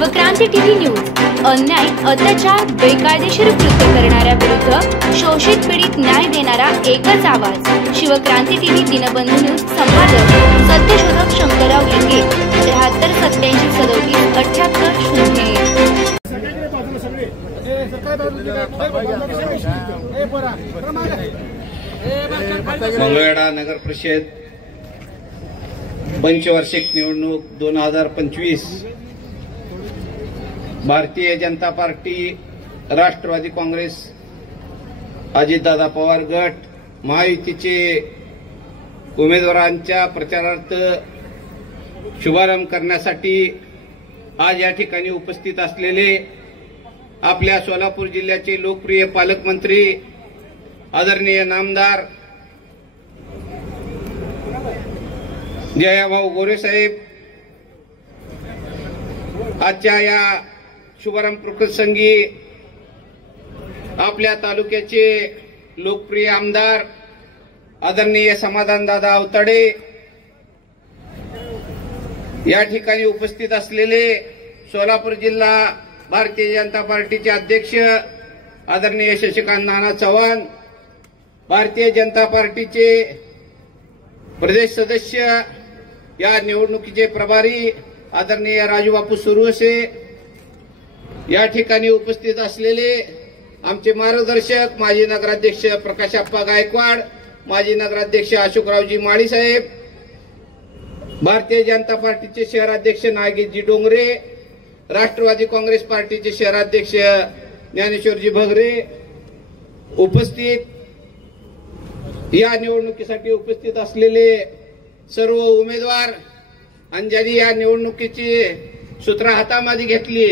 Shivkranti TV news अन्याय, अत्याचार, बेकायदेशीर कृत्य करणाऱ्या विरुद्ध शोषित पीडित न्याय देणारा एकच आवाज। शिवक्रांती टीव्ही दिनबंधू न्यूज संपादक सत्यशोधक शंकरराव लिंगे 73 87 37 78 0। मंगळवेढा नगर परिषद पंचवार्षिक निवडणूक 2025 भारतीय जनता पार्टी, राष्ट्रवादी काँग्रेस, अजितदादा पवार गट, महायुतीचे उमेदवारांच्या प्रचारार्थ शुभारंभ करण्यासाठी आज या ठिकाणी उपस्थित असलेले आपल्या सोलापूर जिल्ह्याचे लोकप्रिय पालकमंत्री आदरणीय नामदार जयाभाऊ गोरे साहेब, आजच्या या शुभारंभ प्रसंगी आपल्या तालुक्याचे लोकप्रिय आमदार आदरणीय समाधानदादा अवताडे, या ठिकाणी उपस्थित असलेले सोलापूर जिल्हा भारतीय जनता पार्टीचे अध्यक्ष आदरणीय शशिकांत नाना चव्हाण, भारतीय जनता पार्टीचे प्रदेश सदस्य, या निवडणुकीचे प्रभारी आदरणीय राजूबापू सुरवसे, या ठिकाणी उपस्थित असलेले आमचे मार्गदर्शक माजी नगराध्यक्ष प्रकाशप्पा गायकवाड, माजी नगराध्यक्ष अशोकरावजी माळी साहेब, भारतीय जनता पार्टीचे शहराध्यक्ष नागेशजी डोंगरे, राष्ट्रवादी काँग्रेस पार्टीचे शहराध्यक्ष ज्ञानेश्वरजी भगरे, उपस्थित या निवडणुकीसाठी उपस्थित असलेले सर्व उमेदवार, आणि ज्यांनी या निवडणुकीची सूत्र हातामध्ये घेतली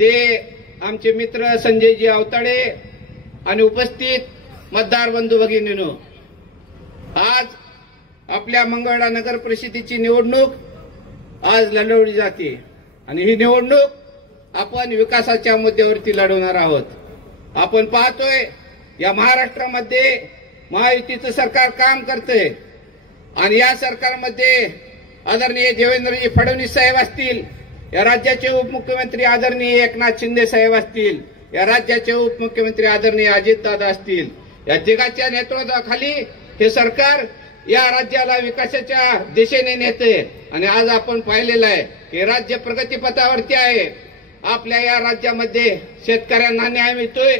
ते आमचे मित्र संजयजी अवताडे आणि उपस्थित मतदार बंधू भगिनींनो, आज आपल्या मंगळवेढा नगर परिषदेची निवडणूक आज लढवली जाते आणि ही निवडणूक आपण विकासाच्या मुद्द्यावरती लढवणार आहोत। आपण पाहतोय या महाराष्ट्रामध्ये महायुतीचं सरकार काम करतंय आणि या सरकारमध्ये आदरणीय देवेंद्रजी फडणवीस साहेब असतील, या राज्याचे उपमुख्यमंत्री आदरणीय एकनाथ शिंदे साहेब असतील, या राज्याचे उपमुख्यमंत्री आदरणीय अजितदादा असतील, या तिघांच्या नेतृत्वाखाली हे सरकार या राज्याला विकासाच्या दिशेने नेते आणि आज आपण पाहिलेलं आहे की राज्य प्रगतीपथावरती आहे। आपल्या या राज्यामध्ये शेतकऱ्यांना न्याय मिळतोय,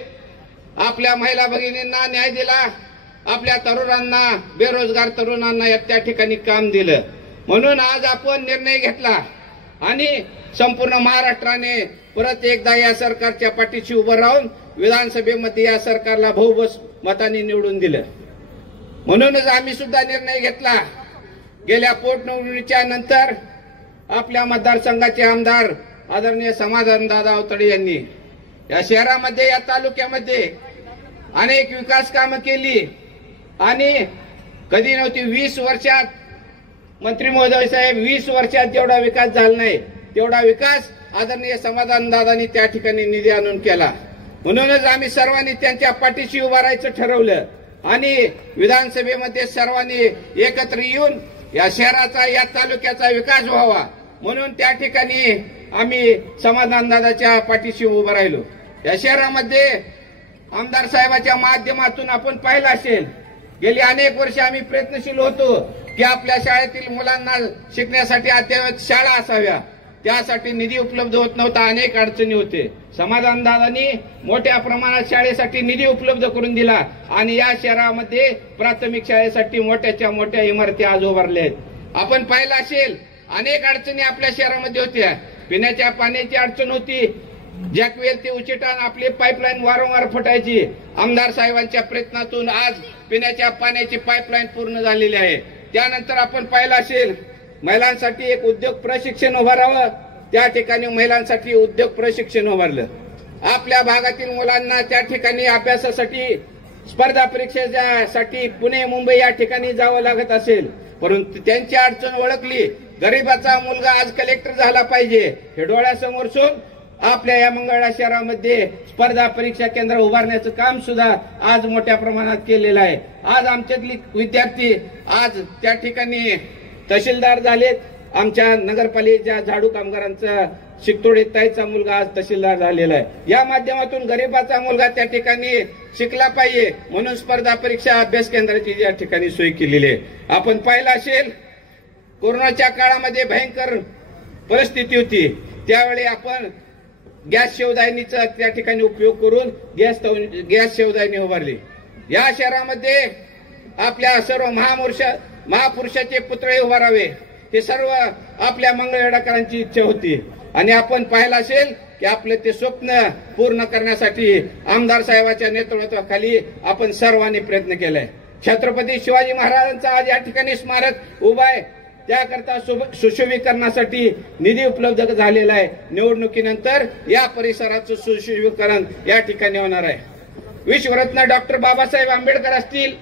आपल्या महिला भगिनींना न्याय दिला, आपल्या तरुणांना, बेरोजगार तरुणांना त्या ठिकाणी काम दिलं। म्हणून आज आपण निर्णय घेतला आणि संपूर्ण महाराष्ट्राने परत एकदा या सरकारच्या पाठीशी उभं राहून विधानसभेमध्ये या सरकारला बहुमत मतांनी निवडून दिलं। म्हणूनच आम्ही सुद्धा निर्णय घेतला, गेल्या पोटनिवडणुकीच्या नंतर आपल्या मतदारसंघाचे आमदार आदरणीय समाधानदादा अवताडे यांनी या शहरामध्ये, या तालुक्यामध्ये अनेक विकास कामं केली आणि कधी नव्हती 20 वर्षात मंत्री महोदय साहेब 20 वर्षात जेवढा विकास झाला नाही तेवढा विकास आदरणीय समाधानदादांनी त्या ठिकाणी निधी आणून केला। म्हणूनच आम्ही सर्वांनी त्यांच्या पाठीशी उभं राहायचं ठरवलं आणि विधानसभेमध्ये सर्वांनी एकत्र येऊन या शहराचा, या तालुक्याचा विकास व्हावा म्हणून त्या ठिकाणी आम्ही समाधानदादाच्या पाठीशी उभं राहिलो। या शहरामध्ये आमदार साहेबाच्या माध्यमातून आपण पाहिलं असेल, गेली अनेक वर्ष आम्ही प्रयत्नशील होतो की आपल्या शाळेतील मुलांना शिकण्यासाठी अद्ययावत शाळा असाव्या, त्यासाठी निधी उपलब्ध होत नव्हता, अनेक अडचणी होते। समाधानदादांनी मोठ्या प्रमाणात शाळेसाठी निधी उपलब्ध करून दिला आणि या शहरामध्ये प्राथमिक शाळेसाठी मोठ्याच्या मोठ्या इमारती आज उभारल्या आहेत। आपण पाहिलं असेल अनेक अडचणी आपल्या शहरामध्ये होत्या, पिण्याच्या पाण्याची अडचण होती, जॅकवेल ते उचिटान आपली पाईपलाईन वारंवार फुटायची। आमदार साहेबांच्या प्रयत्नातून आज पिण्याच्या पाण्याची पाईपलाईन पूर्ण झालेली आहे। त्यानंतर आपण पाहिलं असेल महिलांसाठी एक उद्योग प्रशिक्षण उभारावं, त्या ठिकाणी महिलांसाठी उद्योग प्रशिक्षण उभारलं। आपल्या भागातील मुलांना त्या ठिकाणी अभ्यासासाठी, स्पर्धा परीक्षेसाठी पुणे, मुंबई या ठिकाणी जावं लागत असेल, परंतु त्यांची अडचण ओळखली, गरीबाचा मुलगा आज कलेक्टर झाला पाहिजे हे डोळ्यासमोर ठेवून आपल्या या मंगळवेढा शहरामध्ये स्पर्धा परीक्षा केंद्र उभारण्याचं काम सुद्धा आज मोठ्या प्रमाणात केलेलं आहे। आज आमच्यातली विद्यार्थी आज त्या ठिकाणी तहसीलदार झालेत, आमच्या नगरपालिकेच्या झाडू कामगारांचा शिकतोडे ताईचा मुलगा आज तहसीलदार झालेला आहे। या माध्यमातून गरीबाचा मुलगा त्या ठिकाणी शिकला पाहिजे म्हणून स्पर्धा परीक्षा अभ्यास केंद्राची या ठिकाणी सोय केलेली आहे। आपण पाहिलं असेल कोरोनाच्या काळामध्ये भयंकर परिस्थिती होती, त्यावेळी आपण गॅस शेवदायनीचा त्या ठिकाणी उपयोग करून गॅस शेवदायनी उभारली। या शहरामध्ये आपल्या सर्व महापुरुषाचे पुतळे उभारावे हे सर्व आपल्या मंगळवेढाकरांची इच्छा होती आणि आपण पाहिलं असेल की आपलं ते स्वप्न पूर्ण करण्यासाठी आमदार साहेबांच्या नेतृत्वाखाली आपण सर्वांनी प्रयत्न केलाय। छत्रपती शिवाजी महाराजांचा आज या ठिकाणी स्मारक उभा आहे, त्याकरता सुशोभीकरणासाठी निधी उपलब्ध झालेला आहे। निवडणुकीनंतर या परिसराचं सुशोभीकरण या ठिकाणी होणार आहे। विश्वरत्न डॉक्टर बाबासाहेब आंबेडकर असतील,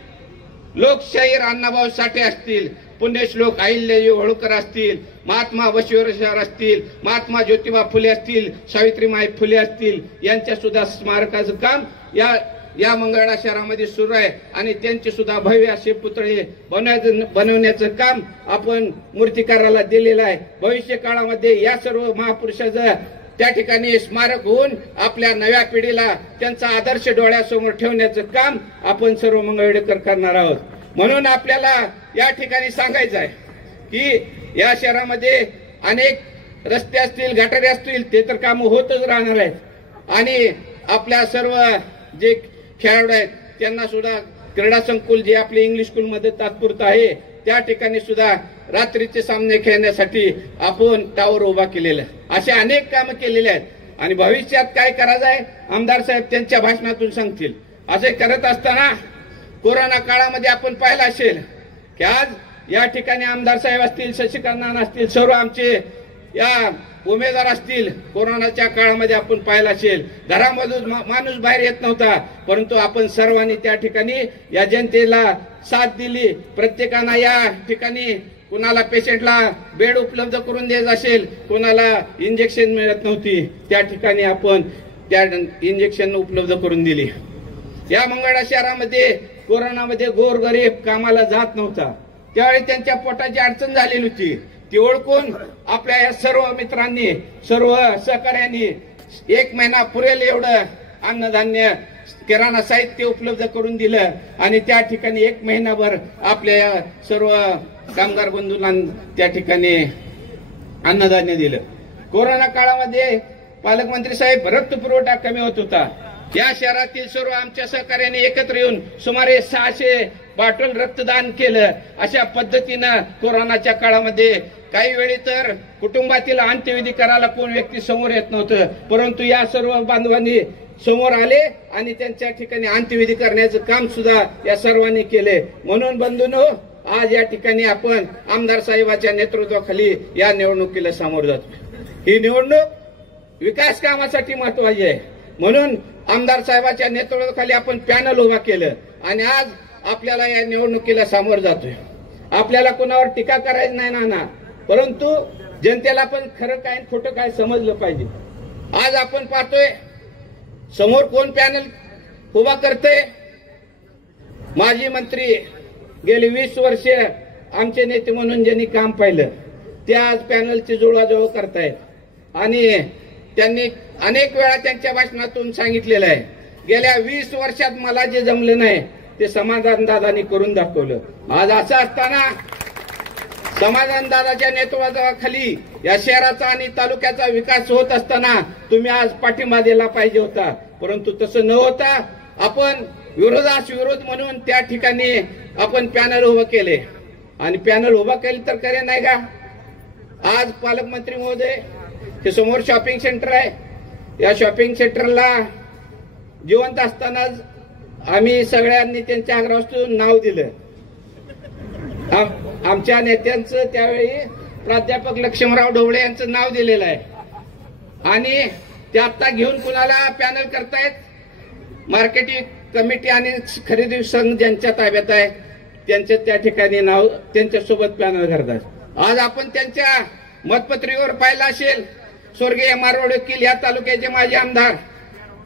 लोकशाहीर अण्णाभाऊ साठे असतील, पुण्यश्लोक अहिल्यादेवी होळकर असतील, महात्मा बसवेश्वर असतील, महात्मा ज्योतिबा फुले असतील, सावित्रीबाई फुले असतील, यांच्या सुद्धा स्मारकाचं काम या मंगळवेढा शहरामध्ये सुरू आहे आणि त्यांचे सुद्धा भव्य असे पुतळे बनवण्याचं काम आपण मूर्तिकाराला दिलेलं आहे। भविष्य काळामध्ये या सर्व महापुरुषाचं त्या ठिकाणी स्मारक होऊन आपल्या नव्या पिढीला त्यांचा आदर्श डोळ्यासमोर ठेवण्याचं काम आपण सर्व मंगळवेढेकर करणार आहोत। म्हणून आपल्याला या ठिकाणी सांगायचं आहे की या शहरामध्ये अनेक रस्ते असतील, गटारे असतील, ते तर कामं होतच राहणार आहेत आणि आपल्या सर्व जे खेळाडू आहेत त्यांना सुद्धा क्रीडा संकुल जे आपले इंग्लिश स्कूलमध्ये तात्पुरतं आहे त्या ठिकाणी सुद्धा रात्रीचे सामने खेळण्यासाठी आपण टावर उभा केलेला आहे। असे अनेक कामं केलेले आहेत आणि भविष्यात काय करायचं आहे आमदार साहेब त्यांच्या भाषणातून सांगतील। असे करत असताना कोरोना काळामध्ये आपण पाहिलं असेल की आज या ठिकाणी आमदार साहेब असतील, शशिकांत नाना असतील, सर्व आमचे या उमेदवार असतील, कोरोनाच्या काळामध्ये आपण पाहिलं असेल घरामधून माणूस बाहेर येत नव्हता, परंतु आपण सर्वांनी त्या ठिकाणी या जनतेला साथ दिली। प्रत्येकानं या ठिकाणी कुणाला पेशंटला बेड उपलब्ध करून द्यायचं असेल, कुणाला इंजेक्शन मिळत नव्हती, त्या ठिकाणी आपण त्या इंजेक्शन उपलब्ध करून दिली। या मंगळवेढा शहरामध्ये कोरोनामध्ये गोरगरीब कामाला जात नव्हता, त्यावेळी त्यांच्या पोटाची अडचण झालेली होती, ती ओळखून आपल्या या सर्व मित्रांनी, सर्व सहकार्यांनी 1 महिना पुरेल एवढं अन्नधान्य किराणा साहित्य उपलब्ध करून दिलं आणि त्या ठिकाणी 1 महिनाभर आपल्या या सर्व कामगार बंधूंना त्या ठिकाणी अन्नधान्य दिलं। कोरोना काळामध्ये पालकमंत्री साहेब रक्त पुरवठा कमी होत होता, या शहरातील सर्व आमच्या सहकार्याने एकत्र येऊन सुमारे 600 बॉटल रक्तदान केलं। अशा पद्धतीनं कोरोनाच्या काळामध्ये काही वेळी तर कुटुंबातील अंत्यविधी करायला कोण व्यक्ती समोर येत नव्हतं, परंतु या सर्व बांधवांनी समोर आले आणि त्यांच्या ठिकाणी अंत्यविधी करण्याचं काम सुद्धा या सर्वांनी केले। म्हणून बंधूंनो, आज या ठिकाणी आपण आमदार साहेबांच्या नेतृत्वाखाली या निवडणुकीला सामोरं जातो। ही निवडणूक विकास कामासाठी महत्वाची आहे, म्हणून आमदार साहेबांच्या नेतृत्वाखाली आपण पॅनल उभा केलं आणि आज आपल्याला या निवडणुकीला सामोरं जातोय। आपल्याला कोणावर टीका करायची नाही ना, परंतु जनतेला पण खरं काय खोटं काय समजलं पाहिजे। आज आपण पाहतोय समोर कोण पॅनल उभा करते, माजी मंत्री गेली 20 वर्षे आमचे नेते म्हणून ज्यांनी काम पाहिलं ते आज पॅनलची जुळवाजुळव करतायत आणि त्यांनी अनेक वेळा त्यांच्या भाषणातून सांगितलेलं आहे, गेल्या 20 वर्षात मला जे जमलं नाही ते समाधान दादांनी करून दाखवलं। आज असं असताना समाधान दादाच्या नेतृत्वाखाली या शहराचा आणि तालुक्याचा विकास होत असताना तुम्ही आज पाठिंबा दिला पाहिजे होता, परंतु तसं न होता आपण विरोधास विरोध म्हणून त्या ठिकाणी आपण पॅनल उभं केले आणि पॅनल उभा केले तर करे नाही का। आज पालकमंत्री महोदय हे समोर शॉपिंग सेंटर आहे, या शॉपिंग सेंटरला जिवंत असतानाच आम्ही सगळ्यांनी त्यांच्या आग्रहास्तून नाव दिलं। आमच्या नेत्यांचं त्यावेळी प्राध्यापक लक्ष्मणराव ढोबळे यांचं नाव दिलेलं आहे आणि ते आता घेऊन कुणाला पॅनल करतायत, मार्केटिंग कमिटी आणि खरेदी संघ ज्यांच्या ताब्यात आहे त्यांच्या त्या ठिकाणी नाव त्यांच्यासोबत पॅनल करतात। आज आपण त्यांच्या मतपत्रिकेवर पाहिलं असेल, स्वर्गीय मारोडे वकील या तालुक्याचे माजी आमदार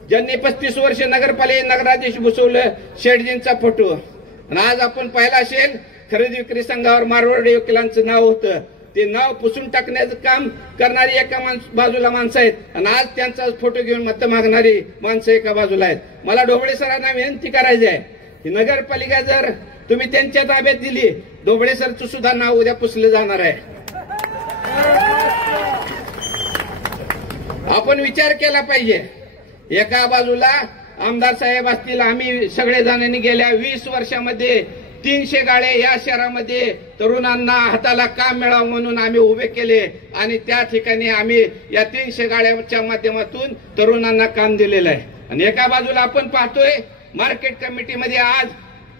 ज्यांनी 35 वर्ष नगरपालिका नगराधीश बसवलं, शेठजींचा फोटो। आणि आज आपण पाहिलं असेल खरेदी विक्री संघावर मारवाडी वकिलांचं नाव होतं, ते नाव पुसून टाकण्याचं काम करणारी एका बाजूला माणसं आहेत आणि आज त्यांचा फोटो घेऊन मतं मागणारी माणसं एका बाजूला आहेत. मला ढोबळे सरांना विनंती करायची आहे की नगरपालिका जर तुम्ही त्यांच्या ताब्यात दिली, ढोबळे सरचं सुद्धा नाव उद्या पुसलं जाणार आहे. आपण विचार केला पाहिजे. एका बाजूला आमदार साहेब असतील, आम्ही सगळे जणांनी गेल्या 20 वर्षामध्ये 300 गाळे या शहरामध्ये तरुणांना हाताला काम मिळावं म्हणून आम्ही उभे केले आणि त्या ठिकाणी आम्ही या 300 गाळ्याच्या माध्यमातून तरुणांना काम दिलेलं आहे. आणि एका बाजूला आपण पाहतोय मार्केट कमिटीमध्ये आज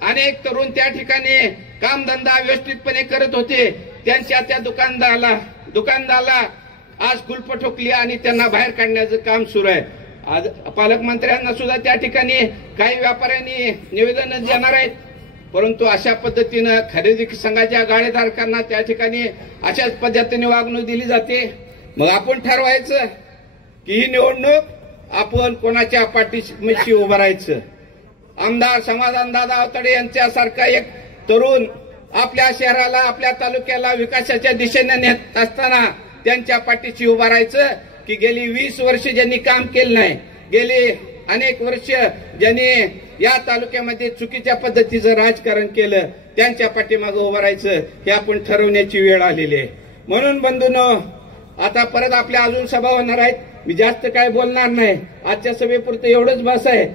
अनेक तरुण त्या ठिकाणी कामधंदा व्यवस्थितपणे करत होते. त्यांच्या त्या दुकानदाराला आज कुलप ठोकली आणि त्यांना बाहेर काढण्याचं काम सुरू आहे. आज पालकमंत्र्यांना सुद्धा त्या ठिकाणी काही व्यापाऱ्यांनी निवेदन देणार आहेत, परंतु अशा पद्धतीनं खरेदी संघाच्या गाळेधारकांना त्या ठिकाणी अशाच पद्धतीने वागणूक दिली जाते. मग आपण ठरवायचं की ही निवडणूक आपण कोणाच्या पाठीशी उभं राहायचं. आमदार समाधानदादा अवताडे यांच्यासारखा एक तरुण आपल्या शहराला, आपल्या तालुक्याला विकासाच्या दिशेने नेत असताना त्यांच्या पाठीशी उभं राहायचं की गेली 20 वर्ष ज्यांनी काम केलं नाही, गेली अनेक वर्ष ज्यांनी या तालुक्यामध्ये चुकीच्या पद्धतीचं राजकारण केलं, त्यांच्या पाठीमागे उभं राहायचं हे आपण ठरवण्याची वेळ आलेली आहे. म्हणून बंधूंनो, आता परत आपल्या अजून सभा होणार आहेत. मी जास्त काय बोलणार नाही. आजच्या सभेपुरतं एवढंच बस आहे.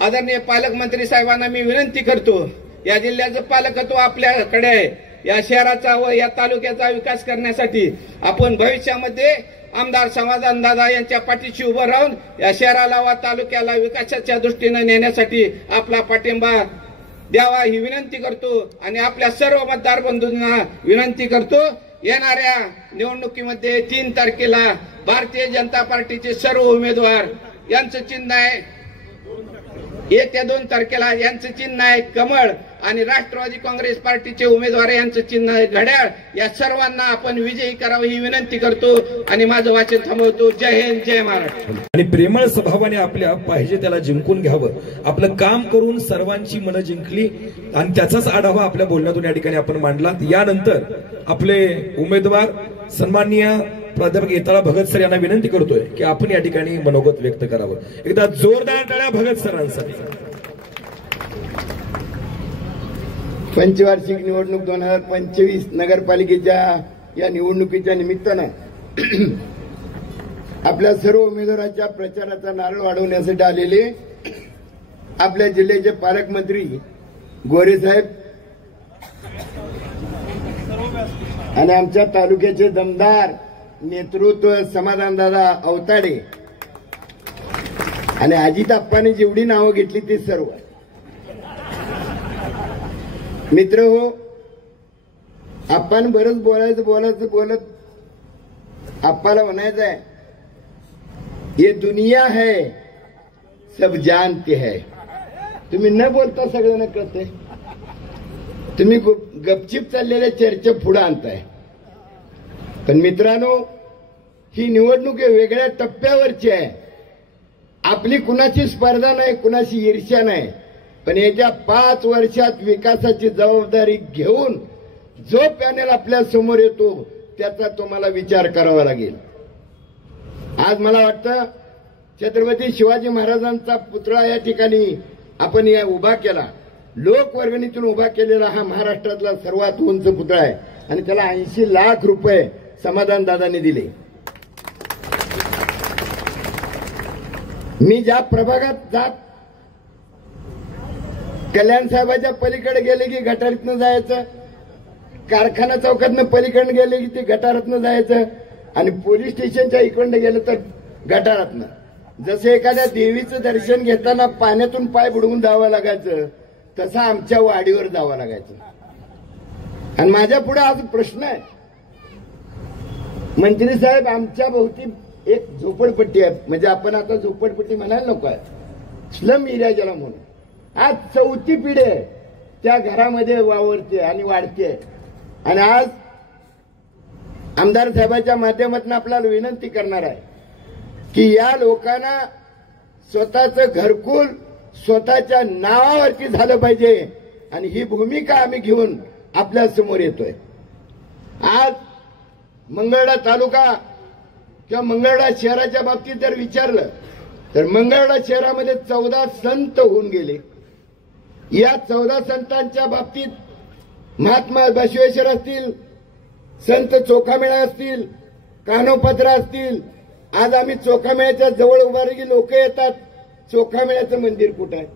आदरणीय पालकमंत्री साहेबांना मी विनंती करतो, या जिल्ह्याचं पालकत्व आपल्याकडे आहे. या शहराचा व या तालुक्याचा विकास करण्यासाठी आपण भविष्यामध्ये आमदार समाधानदादा यांच्या पाठीशी उभं राहून या शहराला व तालुक्याला विकासाच्या दृष्टीने नेण्यासाठी आपला पाठिंबा द्यावा ही विनंती करतो. आणि आपल्या सर्व मतदार बंधूंना विनंती करतो, येणाऱ्या निवडणुकीमध्ये 3 तारखेला भारतीय जनता पार्टीचे सर्व उमेदवार यांचं चिन्ह आहे, येत्या 2 तारखेला यांचं चिन्ह आहे कमळ आणि राष्ट्रवादी काँग्रेस पार्टीचे उमेदवार यांचं चिन्ह आहे घड्याळ. या सर्वांना आपण विजयी करावं ही विनंती करतो आणि माझं वाचन थांबवतो. जय हिंद, जय महाराष्ट्र. आणि प्रेमळ स्वभावाने आपल्या पाहिजे त्याला जिंकून घ्यावं. आपलं काम करून सर्वांची मनं जिंकली आणि त्याचाच आढावा आपल्या बोलण्यातून या ठिकाणी आपण मांडला. यानंतर आपले उमेदवार सन्माननीय प्राध्यापक येताळा भगत सर यांना विनंती करतोय की आपण या ठिकाणी मनोगत व्यक्त करावं. एकदा जोरदार टाळ्या भगत सरांसाठी. पंचवार्षिक निवडणूक 2025 नगरपालिकेच्या या निवडणुकीच्या निमित्तानं आपल्या सर्व उमेदवारांच्या प्रचाराचा नारळ वाढवण्यासाठी आलेले आपल्या जिल्ह्याचे पालकमंत्री गोरे साहेब आणि आमच्या तालुक्याचे दमदार नेतृत्व समाधानदादा अवताडे आणि अजित आप्पाने जेवढी नावं घेतली ती सर्व मित्र हो. आपण बरंच बोलत आप्पाला म्हणायचं आहे, ये दुनिया है सब जानते है. तुम्ही न बोलता सगळ्यांना कळते. तुम्ही गपचिप चाललेल्या चर्चा पुढे आणताय. पण मित्रांनो, ही निवडणूक वेगळ्या टप्प्यावरची आहे. आपली कुणाची स्पर्धा नाही, कुणाची ईर्ष्या नाही, पण येत्या 5 वर्षात विकासाची जबाबदारी घेऊन जो पॅनल आपल्या समोर येतो त्याचा तुम्हाला विचार करावा लागेल. आज मला वाटतं छत्रपती शिवाजी महाराजांचा पुतळा या ठिकाणी आपण या उभा केला. लोकवर्गणीतून उभा केलेला हा महाराष्ट्रातला सर्वात उंच पुतळा आहे आणि त्याला 80 लाख रुपये समाधानदादांनी दिले. मी ज्या प्रभागात जात कल्याण साहेबाच्या पलीकडे गेले की गटारीतनं जायचं, कारखाना चौकातनं पलीकडे गेले की ते गटारातनं जायचं आणि पोलीस स्टेशनच्या इकडनं गेलं तर गटारातनं. जसं एखाद्या देवीचं दर्शन घेताना पाण्यातून पाय बुडवून जावं लागायचं तसं आमच्या वाडीवर जावं लागायचं. आणि माझ्या पुढे आज प्रश्न आहे, मंत्री साहेब आमच्या भोवती एक झोपडपट्टी आहे, म्हणजे आपण आता झोपडपट्टी म्हणायला नको आहे, स्लम एरिया ज्याला म्हणून. आज 4थी पिढी आहे त्या घरामध्ये वावरते आणि वाढते. आणि आज आमदार साहेबांच्या माध्यमातून आपल्याला विनंती करणार आहे की या लोकांना स्वतःचं घरकुल स्वतःच्या नावावरती झालं पाहिजे आणि ही भूमिका आम्ही घेऊन आपल्या समोर येतोय. आज मंगळवेढा तालुका किंवा मंगळवेढा शहराच्या बाबतीत जर विचारलं तर मंगळवेढा शहरामध्ये 14 संत होऊन गेले. या 14 संतांच्या बाबतीत महात्मा बसवेश्वर असतील, संत चोखामेळा असतील, कानोपात्र असतील. आज आम्ही चोखामेळ्याच्या जवळ उभारलेली लोक येतात, चोखामेळ्याचं मंदिर कुठं आहे?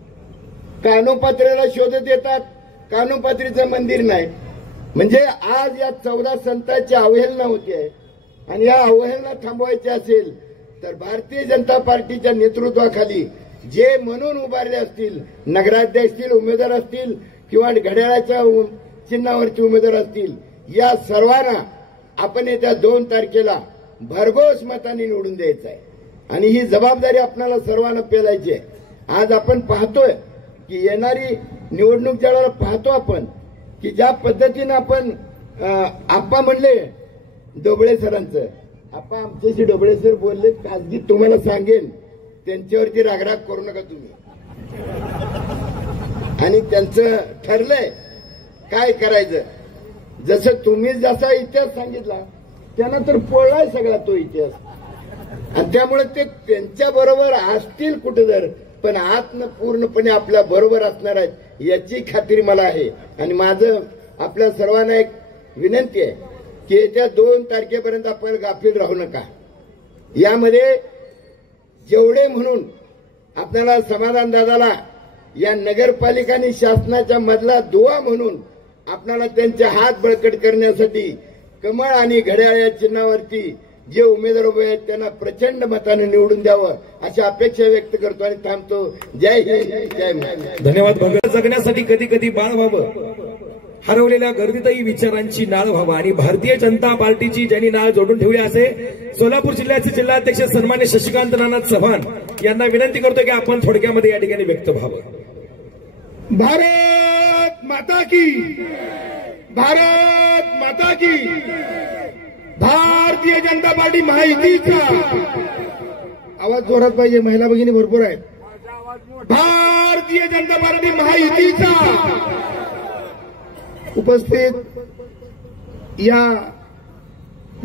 कानोपात्रेला शोधत येतात, कानोपात्रीचं मंदिर नाही. म्हणजे आज या 14 संतांची अवहेलना होती आहे. आणि या अवहेलना थांबवायची असेल तर भारतीय जनता पार्टीच्या नेतृत्वाखाली जे म्हणून उभारले असतील, नगराध्यक्ष असतील, उमेदवार असतील किंवा घड्याळाच्या चिन्हावरचे उमेदवार असतील, या सर्वांना आपण येत्या 2 तारखेला भरघोस मताने निवडून द्यायचं आहे. आणि ही जबाबदारी आपल्याला सर्वांना पेलायची आहे. आज आपण पाहतोय की येणारी निवडणूक ज्यावेळेला पाहतो आपण की ज्या पद्धतीनं आपण आप्पा म्हणले डोबळे सरांचं, आप्पा आमच्याशी डोबळे सर बोलले, खासगी तुम्हाला सांगेन त्यांच्यावरती रागराग करू नका तुम्ही. आणि त्यांचं ठरलंय काय करायचं. जसं तुम्ही जसा इतिहास सांगितला त्यांना तर पोळलाय सगळा तो इतिहास. आणि त्यामुळे ते त्यांच्या बरोबर असतील कुठे जर, पण आत्म पूर्णपणे आपल्या बरोबर असणार आहेत याची खात्री मला आहे. आणि माझं आपल्या सर्वांना एक विनंती आहे की येत्या 2 तारखेपर्यंत आपण गाफील राहू नका. यामध्ये जेवढे म्हणून आपल्याला समाधान दादाला या नगरपालिका आणि शासनाच्या मधला दुवा म्हणून आपल्याला त्यांचे हात बळकट करण्यासाठी कमळ आणि घड्याळ या चिन्हावरती जे उमेदवार उभे आहेत त्यांना प्रचंड मताने निवडून द्यावं अशी अपेक्षा व्यक्त करतो आणि थांबतो. जय हिंद, जय महाराष्ट्र. धन्यवाद. भगत जगण्यासाठी कधी कधी बाळ व्हावं, हरवलेल्या गर्दीतही विचारांची नाळ व्हावं. आणि भारतीय जनता पार्टीची ज्यांनी नाळ जोडून ठेवली असे सोलापूर जिल्ह्याचे जिल्हाध्यक्ष सन्मान्य शशिकांत नाना चव्हाण यांना विनंती करतो की आपण थोडक्यामध्ये या ठिकाणी व्यक्त व्हावं. भारत माता की, भारत माता की. भारतीय जनता पार्टी महायुतीचा आवाज जोरात पाहिजे, महिला भगिनी भरपूर आहेत. भारतीय जनता पार्टी महायुतीचा उपस्थित या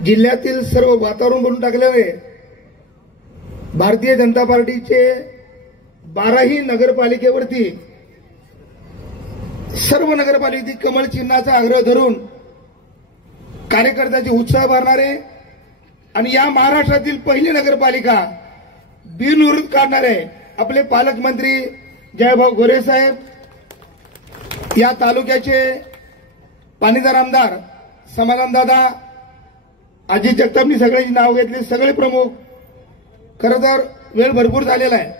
जिल्ह्यातील सर्व वातावरण बनवून टाकल्याने भारतीय जनता पार्टीचे 12ही नगरपालिकेवरती सर्व नगरपालिकेतील कमळ चिन्हाचा आग्रह धरून कार्यकर्त्याचे उत्साह भरणारे आणि या महाराष्ट्रातील पहिली नगरपालिका बिनविरोध काढणारे आपले पालकमंत्री जयभाऊ गोरे साहेब, या तालुक्याचे पाणीदार आमदार समाधानदादा, अजित जगतापनी सगळ्यांची नाव घेतली, सगळे प्रमुख. खरं तर वेळ भरपूर झालेला आहे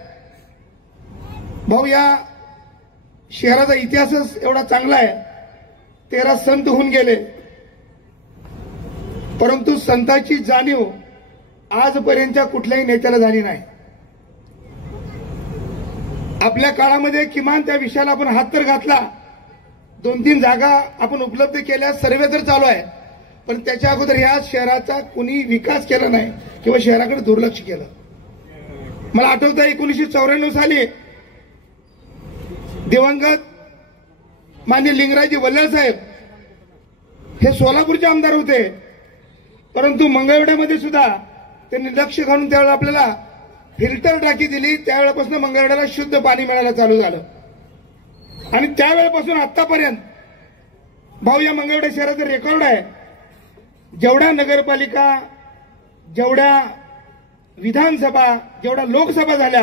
भाऊ. या शहराचा इतिहासच एवढा चांगला आहे. 13 संत होऊन गेले, परंतु संतांची जाणीव आजपर्यंतच्या कुठल्याही नेत्याला झाली नाही. आपल्या काळामध्ये किमान त्या विषयाला आपण हात तर घातला, 2-3 जागा आपण उपलब्ध केल्या, सर्वे तर चालू आहे, पण त्याच्या अगोदर या शहराचा कुणी विकास केला नाही किंवा शहराकडे दुर्लक्ष केलं. मला आठवतं 1994 साली दिवंगत माननीय लिंगराजी वल्लळ साहेब हे सोलापूरचे आमदार होते, परंतु मंगळवेढ्यामध्ये सुद्धा त्यांनी लक्ष घालून त्यावेळेला आपल्याला फिल्टर टाकी दिली. त्यावेळेपासून मंगळवेढ्याला शुद्ध पाणी मिळायला चालू झालं. आणि त्यावेळेपासून आतापर्यंत भाऊ या मंगळवेढा शहराचं रेकॉर्ड आहे. जेवढ्या नगरपालिका, जेवढ्या विधानसभा, जेवढ्या लोकसभा झाल्या,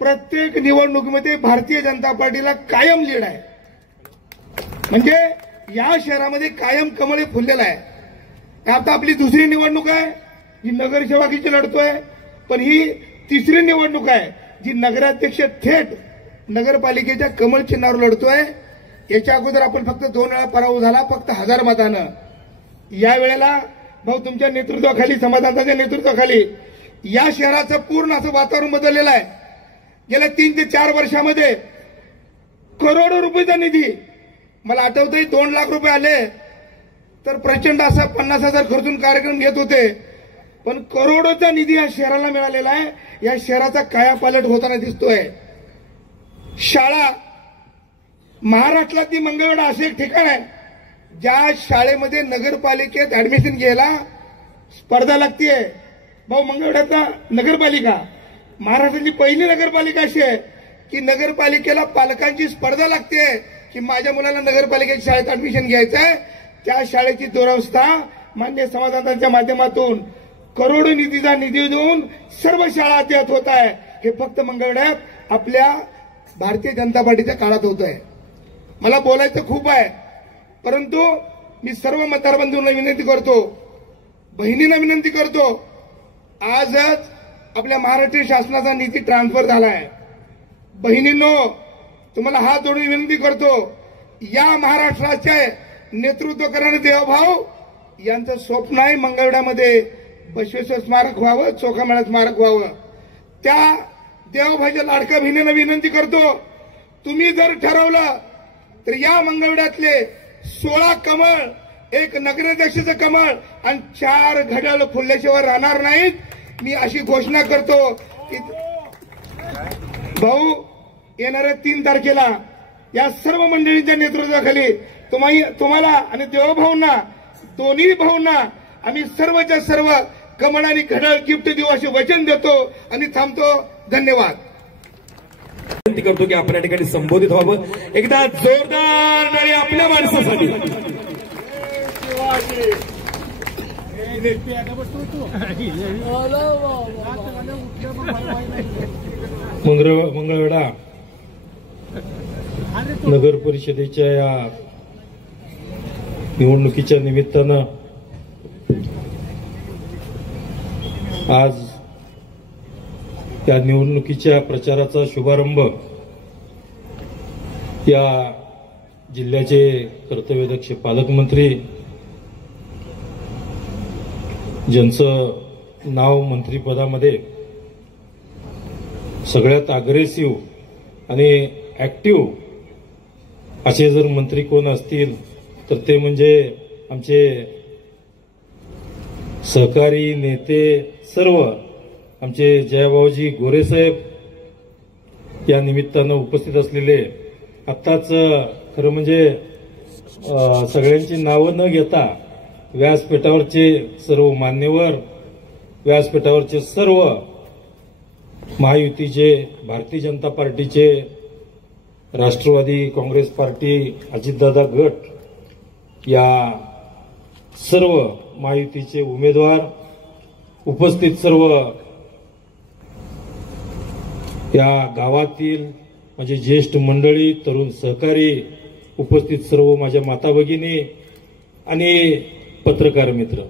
प्रत्येक निवडणुकीमध्ये भारतीय जनता पार्टीला कायम लीड आहे. म्हणजे या शहरामध्ये कायम कमळ फुललेलं आहे. आता आपली दुसरी निवडणूक आहे जी नगरसेवकाची लढतोय, पण ही तिसरी निवडणूक आहे जी नगराध्यक्ष थेट नगरपालिकेच्या कमळ चिन्हावर लढतोय. याच्या अगोदर आपण फक्त 2 वेळा पराभव झाला, फक्त 1000 मतानं. या वेळेला भाऊ तुमच्या नेतृत्वाखाली, समाधानाच्या नेतृत्वाखाली या शहराचं पूर्ण असं वातावरण बदललेलं आहे. गेल्या 3 ते 4 वर्षामध्ये करोडो रुपयाचा निधी, मला आठवतंय 2 लाख रुपये आले तर प्रचंड असा 50,000 खर्चून कार्यक्रम घेत होते, पण करोडोचा निधी या शहराला मिळालेला आहे. या शहराचा कायापालट होताना दिसतोय. शाळा, महाराष्ट्रातली मंगळवेढा असे एक ठिकाण आहे ज्या शाळेमध्ये नगरपालिकेत ऍडमिशन घ्यायला स्पर्धा लागतीये भाऊ. मंगळवेढ्यातला नगरपालिका महाराष्ट्रातली पहिली नगरपालिका अशी आहे की नगरपालिकेला पालकांची स्पर्धा लागते की माझ्या मुलाला नगरपालिकेच्या शाळेत ऍडमिशन घ्यायचं आहे. त्या शाळेची दुरवस्था मान्य समाजदारांच्या माध्यमातून करोडो निधीचा निधी देऊन सर्व शाळा अद्यावत होत आहे. हे फक्त मंगळवेढ्यात आपल्या भारतीय जनता पार्टीच्या काळात होत आहे. मला बोलायचं खूप आहे, परंतु मी सर्व मतदार बंधूंना विनंती करतो, बहिणींना विनंती करतो, आजच आपल्या महाराष्ट्र शासनाचा निधी ट्रान्सफर झाला आहे. बहिणींनो, तुम्हाला हात जोडून विनंती करतो, या महाराष्ट्राचे नेतृत्व करणारे देवभाऊ यांचं स्वप्न आहे मंगळवेढ्यामध्ये बसवेश्वर स्मारक व्हावं, चोखामेळा स्मारक व्हावं. त्या देवभाऊच्या लाडक्या बहिणींना विनंती करतो, तुम्ही जर ठरवलं तर या मंगळवेढ्यातले 16 कमळ, एक नगराध्यक्षाचं कमळ आणि 4 घड्याळ फुलल्याशिवाय राहणार नाहीत. मी अशी घोषणा करतो की भाऊ येणाऱ्या 3 तारखेला या सर्व मंडळींच्या नेतृत्वाखाली तुम्हाला आणि देवभाऊंना, दोन्ही भाऊंना आम्ही सर्वच्या सर्व कमळ आणि घड्याळ गिफ्ट देऊ असे वचन देतो आणि थांबतो. धन्यवाद. विनंती करतो की आपण या ठिकाणी संबोधित व्हावं. एकदा जोरदार टाळी आपल्या माणसासाठी. मंगळवेढा नगर परिषदेच्या या निवडणुकीच्या निमित्तानं आज या निवडणुकीच्या प्रचाराचा शुभारंभ या जिल्ह्याचे कर्तव्यदक्ष पालकमंत्री, ज्यांचं नाव मंत्रिपदामध्ये सगळ्यात अग्रेसिव्ह आणि ऍक्टिव्ह असे जर मंत्री कोण असतील तर ते म्हणजे आमचे सहकारी नेते सर्व आमचे जयभाऊजी गोरेसाहेब या निमित्तानं उपस्थित असलेले. आत्ताच खरं म्हणजे सगळ्यांची नावं न घेता व्यासपीठावरचे सर्व मान्यवर, व्यासपीठावरचे सर्व महायुतीचे, भारतीय जनता पार्टीचे, राष्ट्रवादी काँग्रेस पार्टी, अजितदादा गट या सर्व महायुतीचे उमेदवार, उपस्थित सर्व या गावातील माझे ज्येष्ठ मंडळी, तरुण सहकारी, उपस्थित सर्व माझ्या माता भगिनी आणि पत्रकार मित्र,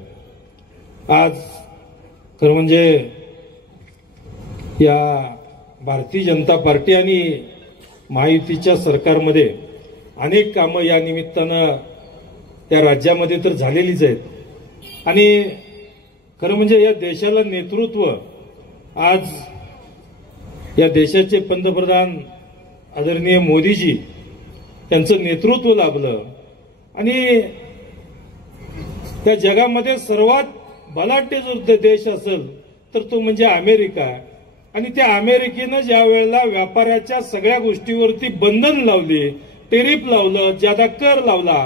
आज खरं म्हणजे या भारतीय जनता पार्टी आणि महायुतीच्या सरकारमध्ये अनेक कामं या निमित्तानं या राज्यामध्ये तर झालेलीच आहेत आणि खरं म्हणजे या देशाला नेतृत्व आज या देशाचे पंतप्रधान आदरणीय मोदीजी यांचं नेतृत्व लाभलं आणि त्या जगामध्ये सर्वात बलाढ्य जो देश असेल तर तो म्हणजे अमेरिका. आणि त्या अमेरिकेनं ज्या वेळेला व्यापाराच्या सगळ्या गोष्टीवरती बंधन लावली, टेरिफ लावलं, ज्यादा कर लावला,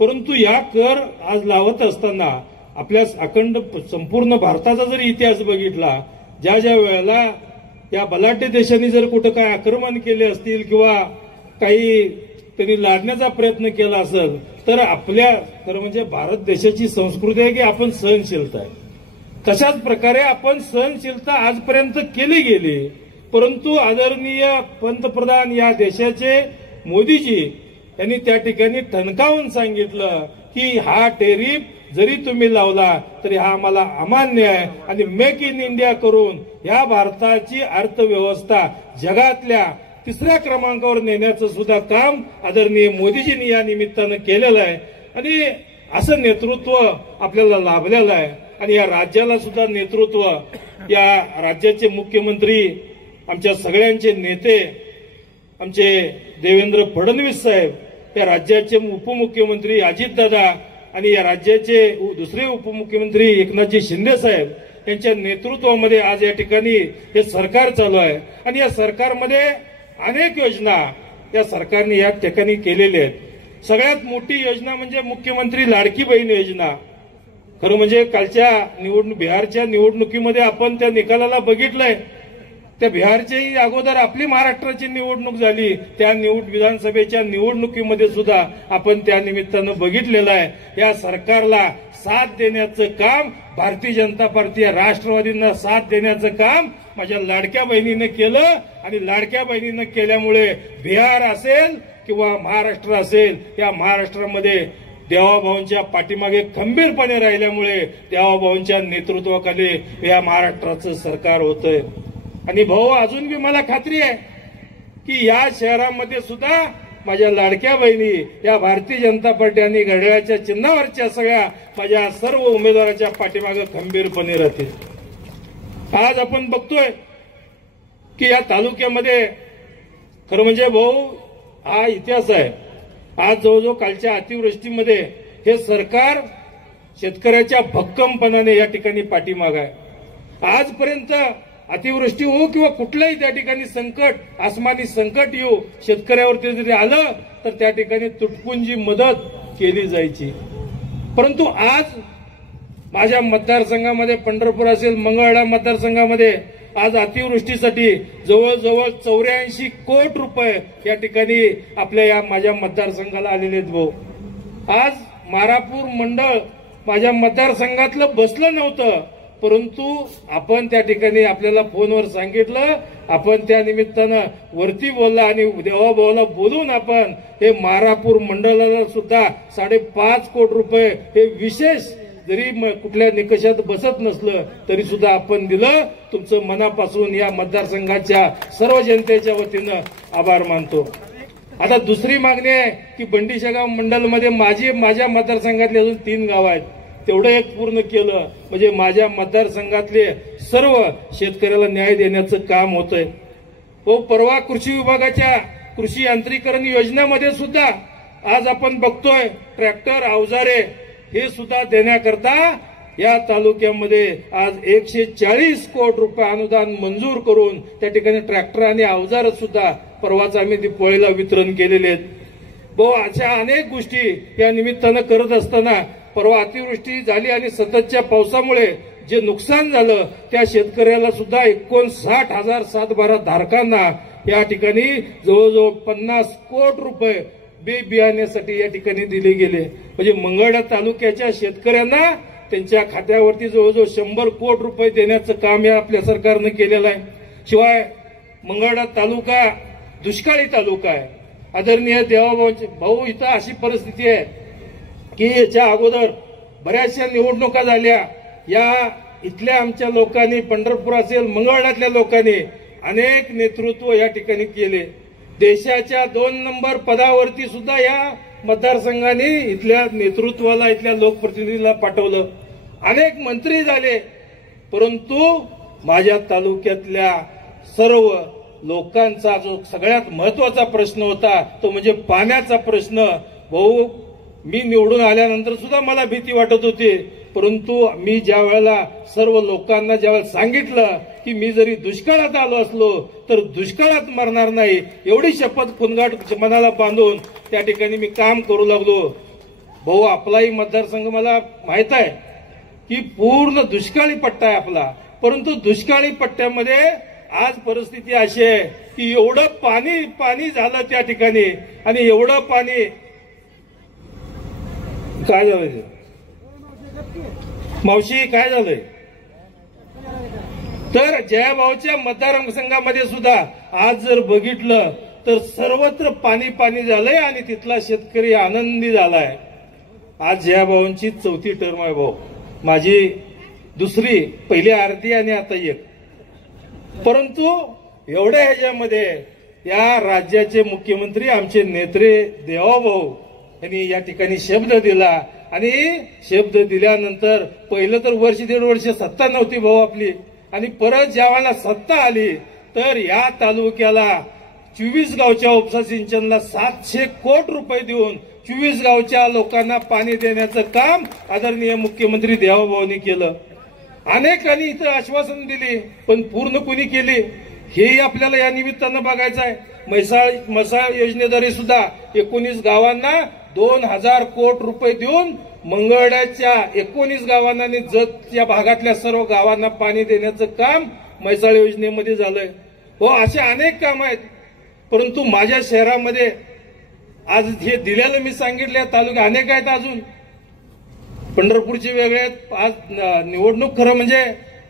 परंतु या कर आज लावत असताना आपल्या अखंड संपूर्ण भारताचा जर इतिहास बघितला, ज्या ज्या वेळेला या बलाढ्य देशांनी जर कुठं काय आक्रमण केले असतील किंवा काही त्यांनी लादण्याचा प्रयत्न केला असेल तर आपल्या खरं म्हणजे भारत देशाची संस्कृती आहे की आपण सहनशीलता आहे. तशाच प्रकारे आपण सहनशीलता आजपर्यंत केली गेली, परंतु आदरणीय पंतप्रधान या देशाचे मोदीजी यांनी त्या ठिकाणी ठणकावून सांगितलं की हा टेरिफ जरी तुम्ही लावला तरी हा आम्हाला अमान्य आहे आणि मेक इन इंडिया करून या भारताची अर्थव्यवस्था जगातल्या 3ऱ्या क्रमांकावर नेण्याचं सुद्धा काम आदरणीय मोदीजींनी या निमित्तानं केलेलं आहे आणि असं नेतृत्व आपल्याला लाभलेलं आहे. आणि या राज्याला सुद्धा नेतृत्व या राज्याचे मुख्यमंत्री, आमच्या सगळ्यांचे नेते, आमचे देवेंद्र फडणवीस साहेब, या राज्याचे उपमुख्यमंत्री अजितदादा आणि या राज्याचे दुसरे उपमुख्यमंत्री एकनाथजी शिंदे साहेब यांच्या नेतृत्वामध्ये आज या ठिकाणी हे सरकार चालू आहे आणि या सरकारमध्ये अनेक योजना या सरकारने या ठिकाणी केलेल्या आहेत. सगळ्यात मोठी योजना म्हणजे मुख्यमंत्री लाडकी बहीण योजना. खरं म्हणजे कालच्या बिहारच्या निवडणुकीमध्ये आपण त्या निकालाला बघितलंय. त्या बिहारच्याही अगोदर आपली महाराष्ट्राची निवडणूक झाली. त्या विधानसभेच्या निवडणुकीमध्ये सुद्धा आपण त्या निमित्तानं बघितलेलं आहे. या सरकारला साथ देण्याचं काम भारतीय जनता पार्टी, राष्ट्रवादींना साथ देण्याचं काम माझ्या लाडक्या बहिणीनं केलं. आणि लाडक्या बहिणीनं केल्यामुळे बिहार असेल किंवा महाराष्ट्र असेल, या महाराष्ट्रामध्ये देवाभाऊंच्या पाठीमागे खंबीरपणे राहिल्यामुळे देवाभाऊंच्या नेतृत्वाखाली या महाराष्ट्राचं सरकार होतंय. आणि भाऊ, अजून बी मला खात्री आहे की या शहरामध्ये सुद्धा माझ्या लाडक्या बहिणी या भारतीय जनता पार्टी आणि घड्याळाच्या चिन्हावरच्या सगळ्या माझ्या सर्व उमेदवाराच्या पाठीमागे खंबीरपणे राहतील. आज आपण बघतोय की या तालुक्यामध्ये खरं म्हणजे भाऊ हा इतिहास आहे. आज जवळजवळ कालच्या अतिवृष्टीमध्ये हे सरकार शेतकऱ्याच्या भक्कमपणाने या ठिकाणी पाठीमाग आहे. आजपर्यंत अतिवृष्टी हो किंवा कुठलंही त्या ठिकाणी संकट, आसमानी संकट येऊ, शेतकऱ्यावरती जरी आलं तर त्या ठिकाणी तुटपुंजी मदत केली जायची. परंतु आज माझ्या मतदारसंघामध्ये, पंढरपूर असेल, मंगळवेढा मतदारसंघामध्ये आज अतिवृष्टीसाठी जवळजवळ 84 कोटी रुपये या ठिकाणी आपल्या या माझ्या मतदारसंघाला आलेले आहेत. भाऊ, आज मारापूर मंडळ माझ्या मतदारसंघातलं बसलं नव्हतं, परंतु आपण त्या ठिकाणी आपल्याला फोनवर सांगितलं, आपण त्या निमित्तानं वरती बोलला आणि देवाभाऊला बोलून आपण हे मारापूर मंडळाला सुद्धा 5.5 कोटी रुपये हे विशेष, जरी कुठल्या निकषात बसत नसलं तरी सुद्धा आपण दिलं. तुमचं मनापासून या मतदारसंघाच्या सर्व जनतेच्या वतीनं आभार मानतो. आता दुसरी मागणी आहे की बंडीशेगाव मंडलमध्ये माझ्या मतदारसंघातले अजून 3 गाव आहेत, तेवढं एक पूर्ण केलं म्हणजे माझ्या मतदारसंघातले सर्व शेतकऱ्याला न्याय देण्याचं काम होतंय. परवा कृषी विभागाच्या कृषी यांत्रिकरण योजनेमध्ये सुद्धा आज आपण बघतोय ट्रॅक्टर, अवजारे हे सुद्धा देण्याकरता या तालुक्यामध्ये आज 140 कोटी रुपये अनुदान मंजूर करून त्या ठिकाणी ट्रॅक्टर आणि अवजार सुद्धा परवाच आम्ही दिवाळीला वितरण केलेले आहेत. अशा अनेक गोष्टी या निमित्तानं करत असताना परवा अतिवृष्टी झाली आणि सततच्या पावसामुळे जे नुकसान झालं त्या शेतकऱ्याला सुद्धा 59,000 सातबारा धारकांना या ठिकाणी जवळजवळ 50 कोटी रुपये बी बियाण्यासाठी या ठिकाणी दिले गेले. म्हणजे मंगळवेढा तालुक्याच्या शेतकऱ्यांना त्यांच्या खात्यावरती जवळजवळ 100 कोटी रुपये देण्याचं काम या आपल्या सरकारनं केलेलं आहे. शिवाय मंगळवेढा तालुका दुष्काळी तालुका आहे. आदरणीय देवाभाऊ, इथं अशी परिस्थिती आहे की याच्या अगोदर बऱ्याचशा निवडणुका झाल्या. या इथल्या आमच्या लोकांनी, पंढरपूर असेल, मंगळवेढ्यातल्या लोकांनी अनेक नेतृत्व या ठिकाणी केले. देशाच्या 2 नंबर पदावरती सुद्धा या मतदारसंघाने इथल्या नेतृत्वाला, इथल्या लोकप्रतिनिधीला पाठवलं. अनेक मंत्री झाले, परंतु माझ्या तालुक्यातल्या सर्व लोकांचा जो सगळ्यात महत्वाचा प्रश्न होता तो म्हणजे पाण्याचा प्रश्न. भाऊ, मी निवडून आल्यानंतर सुद्धा मला भीती वाटत होती, परंतु मी ज्या वेळेला सर्व लोकांना ज्यावेळेला सांगितलं की मी जरी दुष्काळात आलो असलो तर दुष्काळात मरणार नाही, एवढी शपथ खुनगाट मनाला बांधून त्या ठिकाणी मी काम करू लागलो. भाऊ, आपलाही मतदारसंघ मला माहित आहे की पूर्ण दुष्काळी पट्टा आहे आपला, परंतु दुष्काळी पट्ट्यामध्ये आज परिस्थिती अशी आहे की एवढं पाणी झालं त्या ठिकाणी, आणि एवढं पाणी काय झालं मावशी, काय झालंय तर जयाभाऊच्या मतदारसंघामध्ये सुद्धा आज जर बघितलं तर सर्वत्र पाणी झालंय आणि तिथला शेतकरी आनंदी झालाय. आज जयाभाऊंची 4थी टर्म आहे. भाऊ, माझी दुसरी, पहिली अर्धी आणि आता 1. परंतु एवढ्या ह्याच्यामध्ये या राज्याचे मुख्यमंत्री, आमचे नेते देवाभाऊ यांनी या ठिकाणी शब्द दिला, आणि शब्द दिल्यानंतर पहिलं तर 1.5 वर्ष सत्ता नव्हती भाऊ आपली, आणि परत ज्यावेळेला सत्ता आली तर या तालुक्याला 24 गावच्या उपसा सिंचनला 700 कोटी रुपये देऊन 24 गावच्या लोकांना पाणी देण्याचं काम आदरणीय मुख्यमंत्री देवाभाऊंनी केलं. अनेकांनी इथं आश्वासन दिली, पण पूर्ण कोणी केली हेही आपल्याला या निमित्तानं बघायचं आहे. म्हैसाळ योजनेद्वारे सुद्धा 19 गावांना 2,000 कोटी रुपये देऊन मंगळवेढ्याच्या 19 गावांना आणि जत या भागातल्या सर्व गावांना पाणी देण्याचं काम म्हैसाळ योजनेमध्ये झालंय. हो, असे अनेक काम आहेत. परंतु माझ्या शहरामध्ये आज हे दिलेलं मी सांगितलं तालुके अनेक आहेत. अजून पंढरपूरचे वेगळे आहेत. आज निवडणूक खरं म्हणजे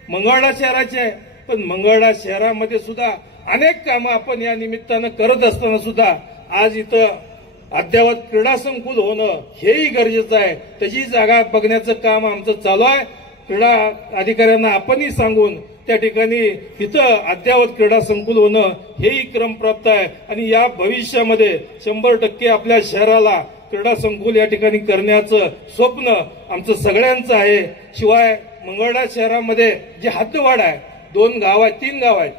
मंगळवेढा शहराची आहे, पण मंगळवेढा शहरामध्ये सुद्धा अनेक कामं आपण या निमित्तानं करत असताना सुद्धा आज इथं अद्ययावत क्रीडा संकुल होणं हेही गरजेचं आहे. त्याची जागा बघण्याचं काम आमचं चालू आहे. क्रीडा अधिकाऱ्यांना आपणही सांगून त्या ठिकाणी इथं अद्ययावत क्रीडा संकुल होणं हेही क्रमप्राप्त आहे. आणि या भविष्यामध्ये 100% आपल्या शहराला क्रीडा संकुल या ठिकाणी करण्याचं स्वप्न आमचं सगळ्यांचं आहे. शिवाय मंगळवेढा शहरामध्ये जे हद्दवाढ आहे, 2 गाव आहेत, 3 गाव आहेत,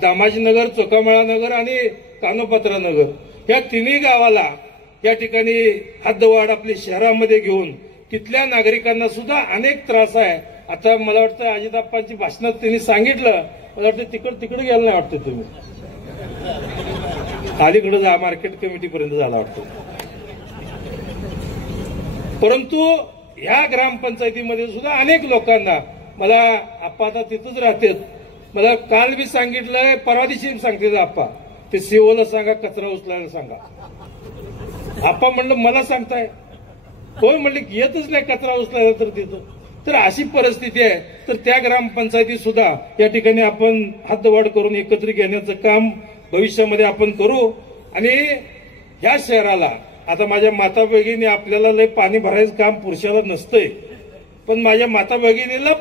दामाजीनगर, चोकामळा नगर आणि कानोपात्रा नगर, या तिन्ही गावाला या ठिकाणी हद्दवाढ आपली शहरामध्ये घेऊन तिथल्या नागरिकांना सुद्धा अनेक त्रास आहे. आता मला वाटतं अजिताप्पांची भाषणात त्यांनी सांगितलं, मला वाटतं तिकडे गेलं नाही वाटतं तुम्ही, अलीकडे जा, मार्केट कमिटीपर्यंत झाला वाटतं. परंतु ह्या ग्रामपंचायतीमध्ये सुद्धा अनेक लोकांना, मला आप्पा आता तिथंच राहतात, मला काल बी सांगितलंय, परवा दिवशी सांगते आप्पा ते सीओला सांगा कचरा उचलायला सांगा. आप्पा म्हणलं मला सांगताय, होय म्हणले येतच नाही कचरा उचलायला तर तिथं. तर अशी परिस्थिती आहे. तर त्या ग्रामपंचायती सुद्धा या ठिकाणी आपण हद्दवाढ करून एकत्रित घेण्याचं काम भविष्यामध्ये आपण करू. आणि ह्या शहराला आता माझ्या माता भगिनी, आपल्याला लय पाणी भरायचं काम पुरुषाला नसतंय, पण माझ्या माता भगिनीला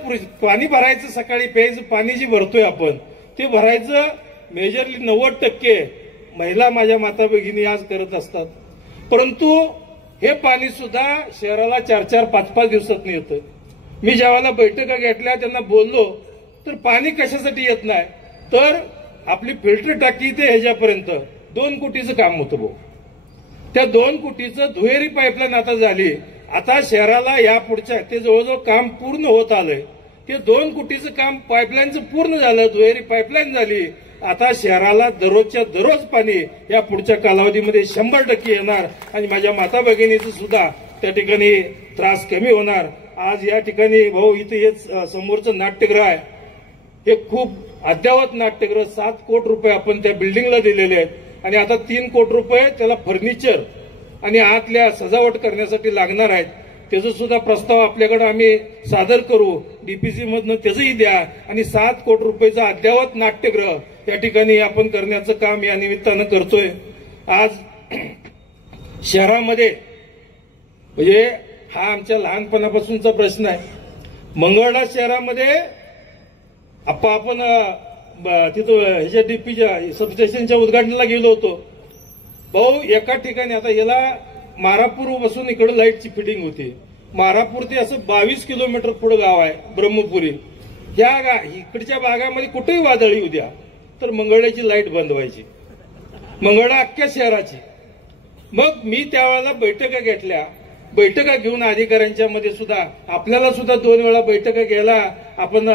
पाणी भरायचं, सकाळी प्यायचं पाणी जे भरतोय आपण ते भरायचं मेजरली 90% महिला माझ्या माता भगिनी आज करत असतात. परंतु हे पाणी सुद्धा शहराला 4-4, 5-5 दिवसात येतं. मी ज्यावेळेला बैठका घेतल्या त्यांना बोललो, तर पाणी कशासाठी येत नाही, तर आपली फिल्टर टाकी ते ह्याच्यापर्यंत 2 कोटीचं काम होतं भाऊ. त्या 2 कोटीचं दुहेरी पाईपलाईन आता झाली. आता शहराला या पुढच्या ते जवळजवळ काम पूर्ण होत आलंय. ते 2 कोटीचं काम पाईपलाईनचं पूर्ण झालं, दुहेरी पाईपलाईन झाली. आता शहराला दररोजच्या दररोज पाणी या पुढच्या कालावधीमध्ये 100% येणार आणि माझ्या माता भगिनीचं सुद्धा त्या ठिकाणी त्रास कमी होणार. आज या ठिकाणी भाऊ इथे हे समोरचं नाट्यगृह आहे, हे खूप अद्ययावत नाट्यगृह, 7 कोटी रुपये आपण त्या बिल्डिंगला दिलेले आहेत आणि आता 3 कोटी रुपये त्याला फर्निचर आणि आतल्या सजावट करण्यासाठी लागणार आहेत. त्याचा सुद्धा प्रस्ताव आपल्याकडे आम्ही सादर करू, डीपीसी मधनं त्याचंही द्या. आणि 7 कोटी रुपयाचं अद्ययावत नाट्यगृह या ठिकाणी आपण करण्याचं काम या निमित्तानं करतोय. आज शहरामध्ये म्हणजे हा आमच्या लहानपणापासूनचा प्रश्न आहे. मंगळवेढा शहरामध्ये आपण तिथं ह्याच्या डीपीच्या सबस्टेशनच्या उद्घाटनाला गेलो होतो भाऊ. एका ठिकाणी आता याला मारापूर पासून इकडे लाईटची फिटिंग होती. मारापूर ते असं 22 किलोमीटर पुढे गाव आहे ब्रह्मपुरी. या इकडच्या भागामध्ये कुठेही वादळी उद्या तर मंगळवेढ्याची लाईट बंद व्हायची, मंगळवेढा अख्ख्या शहराची. मग मी त्यावेळेला बैठका घेतल्या. बैठका घेऊन अधिकाऱ्यांच्या मध्ये सुद्धा आपल्याला सुद्धा 2 वेळा बैठका घ्यायला आपण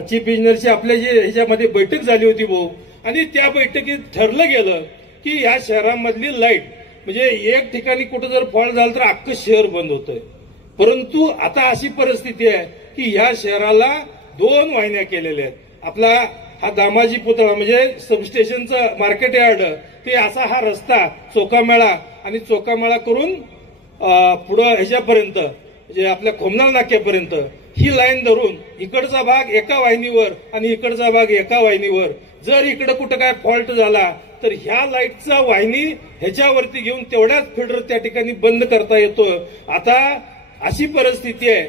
चीफ इंजिनियरची आपल्या जे ह्याच्यामध्ये बैठक झाली होती भाऊ. आणि त्या बैठकीत ठरलं गेलं की या शहरामधली लाईट म्हणजे एक ठिकाणी कुठं जर फॉल्ट झाला तर अख्खं शहर बंद होतंय. परंतु आता अशी परिस्थिती आहे की या शहराला 2 वाहिन्या केलेल्या आहेत. आपला हा दामाजी पुतळा म्हणजे सबस्टेशनचं मार्केट यार्ड ते असा हा रस्ता चोकामेळा आणि चोकामेळा करून पुढं ह्याच्यापर्यंत म्हणजे आपल्या खोमनाळ नाक्यापर्यंत ही लाईन धरून इकडचा भाग एका वाहिनीवर आणि इकडचा भाग एका वाहिनीवर. जर इकडं कुठं काय फॉल्ट झाला तर ह्या लाईटचा वाहिनी ह्याच्यावरती घेऊन तेवढ्याच फिडर त्या ठिकाणी बंद करता येतो. आता अशी परिस्थिती आहे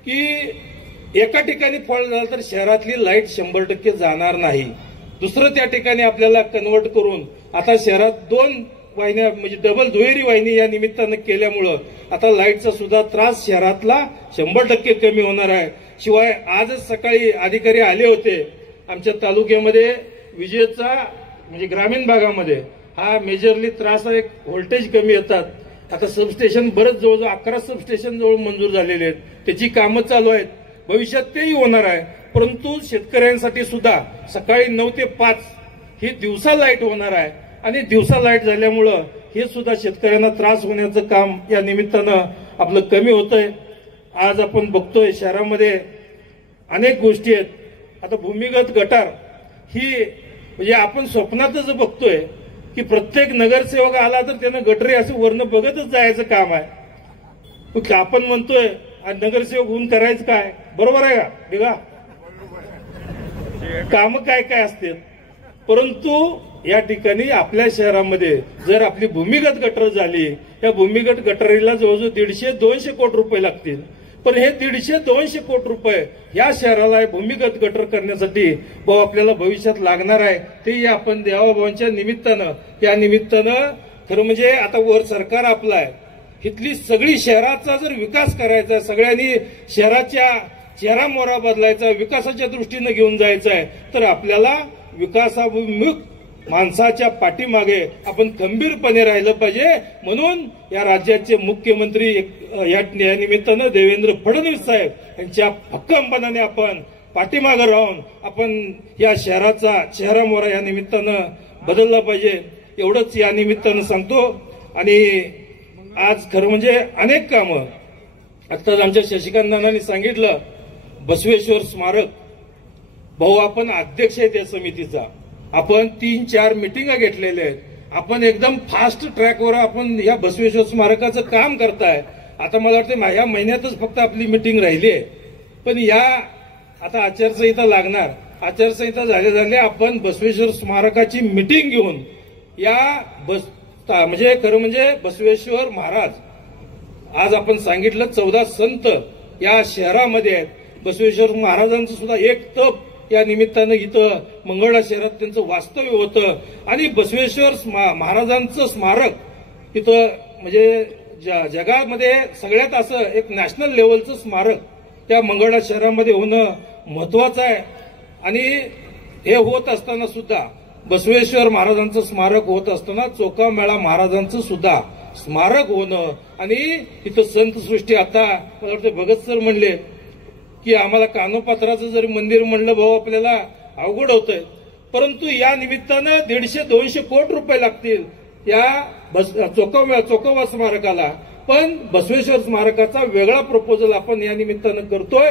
की एका ठिकाणी फॉल्ट झाला तर शहरातली लाईट 100% जाणार नाही. दुसरं त्या ठिकाणी आपल्याला कन्वर्ट करून आता शहरात 2 वाहिन्या म्हणजे डबल दुहेरी वाहिनी या निमित्तानं केल्यामुळं आता लाईटचा सुद्धा त्रास शहरातला 100% कमी होणार आहे. शिवाय आजच सकाळी अधिकारी आले होते आमच्या तालुक्यामध्ये. विजेचा म्हणजे ग्रामीण भागामध्ये हा मेजरली त्रास आहे, व्होल्टेज कमी येतात. आता सबस्टेशन बरेच जवळजवळ 11 सबस्टेशन जवळ मंजूर झालेले आहेत, त्याची कामं चालू आहेत, भविष्यात तेही होणार आहे. परंतु शेतकऱ्यांसाठी सुद्धा सकाळी 9 ते 5 ही दिवसा लाईट होणार आहे आणि दिवसा लाईट झाल्यामुळं हे सुद्धा शेतकऱ्यांना त्रास होण्याचं काम या निमित्तानं आपलं कमी होतंय. आज आपण बघतोय शहरामध्ये अनेक गोष्टी आहेत. आता भूमिगत गटार ही म्हणजे आपण स्वप्नातच बघतोय की प्रत्येक नगरसेवक आला तर त्यानं गटरे असं वर्ण बघतच जायचं काम आहे. आपण म्हणतोय नगरसेवक होऊन करायचं काय? बरोबर आहे का? बघा काम काय काय असते. परंतु या ठिकाणी आपल्या शहरामध्ये जर आपली भूमिगत गटर झाली, या भूमिगत गटरीला जवळजवळ 150-200 कोटी रुपये लागतील. पण हे 150-200 कोटी रुपये या शहराला भूमिगत गटर करण्यासाठी आपल्याला भविष्यात लागणार आहे. ते आपण देवाभावांच्या निमित्तानं या निमित्तानं खरं म्हणजे आता वर सरकार आपलं आहे. इथली सगळी शहराचा जर विकास करायचा, सगळ्यांनी शहराच्या चेहरा मोहरा बदलायचा, विकासाच्या दृष्टीने घेऊन जायचं आहे, तर आपल्याला विकासाभिमुख माणसाच्या पाठीमागे आपण खंबीरपणे राहिलं पाहिजे. म्हणून या राज्याचे मुख्यमंत्री या निमित्तानं देवेंद्र फडणवीस साहेब यांच्या भक्कमपणाने आपण पाठीमागे राहून आपण या शहराचा चेहरा मोहरा या निमित्तानं बदलला पाहिजे. एवढंच या निमित्तानं सांगतो. आणि आज खरं म्हणजे अनेक कामं आत्ताच आमच्या शशिकांत नानांनी सांगितलं. बसवेश्वर स्मारक भाऊ आपण अध्यक्ष आहे त्या समितीचा. आपण 3-4 मिटिंगा घेतलेल्या आहेत. आपण एकदम फास्ट ट्रॅकवर आपण या बसवेश्वर स्मारकाचं काम करताय. आता मला वाटतं ह्या महिन्यातच फक्त आपली मिटिंग राहिली आहे. पण या आता आचारसंहिता लागणार. आचारसंहिता झाल्या आपण बसवेश्वर स्मारकाची मिटिंग घेऊन या म्हणजे खरं म्हणजे बसवेश्वर महाराज आज आपण सांगितलं 14 संत या शहरामध्ये आहेत. बसवेश्वर महाराजांचं सुद्धा एक तप या निमित्तानं इथं मंगळवेढा शहरात त्यांचं वास्तव्य होतं. आणि बसवेश्वर महाराजांचं स्मारक इथं म्हणजे जगामध्ये सगळ्यात असं एक नॅशनल लेवलचं स्मारक त्या मंगळवेढा शहरामध्ये होणं महत्वाचं आहे. आणि हे होत असताना सुद्धा बसवेश्वर महाराजांचं स्मारक होत असताना चोखामेळा महाराजांचं सुद्धा स्मारक होणं आणि इथं संतसृष्टी. आता मला वाटतं भगत सर म्हणले की आम्हाला कानोपात्राचं जरी मंदिर म्हणलं भाऊ आपल्याला अवघड होतंय. परंतु या निमित्तानं 150-200 कोटी रुपये लागतील या चोखावा स्मारकाला. पण बसवेश्वर स्मारकाचा वेगळा प्रपोजल आपण या निमित्तानं करतोय.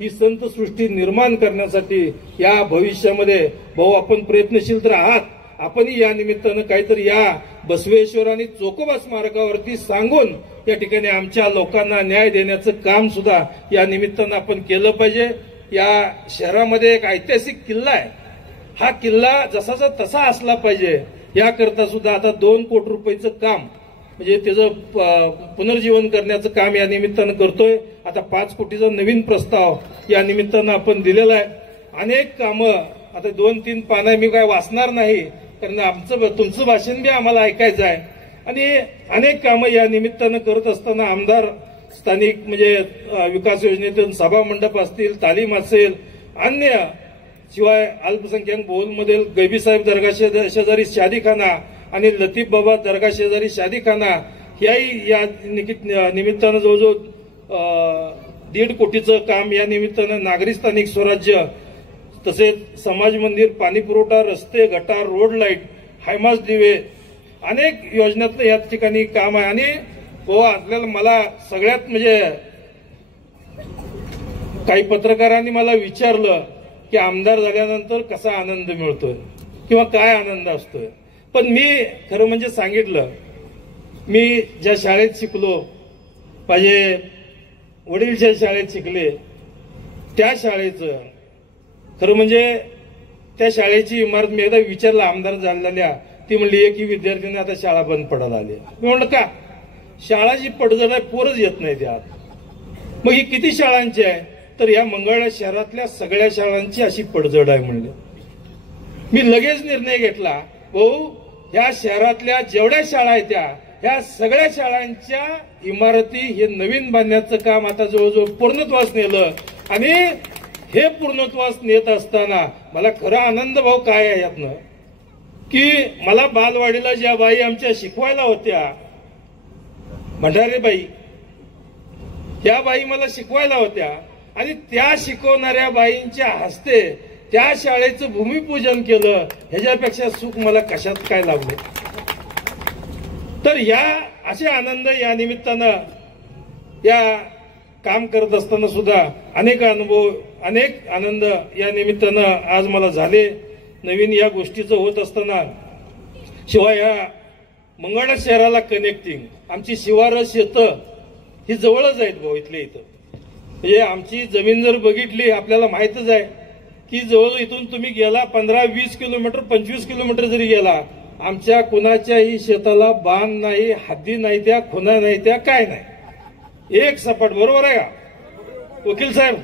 ही संतसृष्टी निर्माण करण्यासाठी या भविष्यामध्ये भाऊ आपण प्रयत्नशील तर आहात. आपणही या निमित्तानं काहीतरी या बसवेश्वर आणि चोखोबा स्मारकावरती सांगून या ठिकाणी आमच्या लोकांना न्याय देण्याचं काम सुद्धा या निमित्तानं आपण केलं पाहिजे. या शहरामध्ये एक ऐतिहासिक किल्ला आहे. हा किल्ला जसाचा तसा असला पाहिजे. याकरता सुद्धा आता 2 कोटी रुपयाचं काम म्हणजे त्याचं पुनर्जीवन करण्याचं काम या निमित्तानं करतोय. आता 5 कोटीचा नवीन प्रस्ताव या निमित्तानं आपण दिलेला आहे. अनेक कामं आता 2-3 पानं मी काय वाचणार नाही कारण तुमचं भाषण बी आम्हाला ऐकायचं आहे. आणि अनेक कामं या निमित्तानं करत असताना आमदार स्थानिक म्हणजे विकास योजनेतून सभा मंडप असतील, तालीम असेल, अन्य शिवाय अल्पसंख्याक बहुलमधील गैबीसाहेब दर्गा शेजारी शादीखाना आणि लतीफ बाबा दर्गा शेजारी शादीखाना याही या निमित्तानं जवळजवळ 1.5 कोटीचं काम या निमित्तानं नागरी स्थानिक स्वराज्य तसेच समाज मंदिर, पाणी पुरवठा, रस्ते, गटार, रोड लाईट, हायमास दिवे अनेक योजनातलं या ठिकाणी काम आहे. आणि आपल्याला मला सगळ्यात म्हणजे काही पत्रकारांनी मला विचारलं की आमदार झाल्यानंतर कसा आनंद मिळतोय किंवा काय आनंद असतोय. पण मी खरं म्हणजे सांगितलं मी ज्या शाळेत शिकलो, माझे वडील ज्या शाळेत शिकले त्या शाळेचं खरं म्हणजे त्या शाळेची इमारत मी एकदा विचारला आमदार झालेल्या, ती म्हणली की विद्यार्थ्यांनी आता शाळा बंद पडायला आली. मी म्हणलं का? शाळा जी पडझड आहे पोरच येत नाही त्यात. मग ही किती शाळांची आहे? तर या मंगळवेढा शहरातल्या सगळ्या शाळांची अशी पडझड आहे म्हणले. मी लगेच निर्णय घेतला भाऊ या शहरातल्या जेवढ्या शाळा आहेत ह्या सगळ्या शाळांच्या इमारती हे नवीन बांधण्याचं काम आता जवळजवळ पूर्णत्वास नेलं. आणि हे पूर्णत्वास नेत असताना मला खरा आनंद भाऊ काय आहे यातनं की मला बालवाडीला ज्या बाई आमच्या शिकवायला होत्या भंडारेबाई, त्या बाई मला शिकवायला होत्या आणि त्या शिकवणाऱ्या बाईंच्या हस्ते त्या शाळेचं भूमिपूजन केलं. ह्याच्यापेक्षा सुख मला कशात काय लाभलं. तर या असे आनंद या निमित्तानं या काम करत असताना सुद्धा अनेक अनुभव, अनेक आनंद या निमित्तानं आज मला झाले. नवीन या गोष्टीचं होत असताना शिवाय या मंगळा शहराला कनेक्टिंग आमची शिवारं शेतं ही जवळच आहेत भाऊ इथल्या इथं. म्हणजे आमची जमीन जर बघितली आपल्याला माहितच आहे की जवळ इथून तुम्ही गेला 15-20 किलोमीटर 25 किलोमीटर जरी गेला आमच्या कुणाच्याही शेताला बांध नाही, हद्दी नाही, त्या खुणा नाही, त्या काय नाही, एक सपाट. बरोबर आहे का वकील साहेब?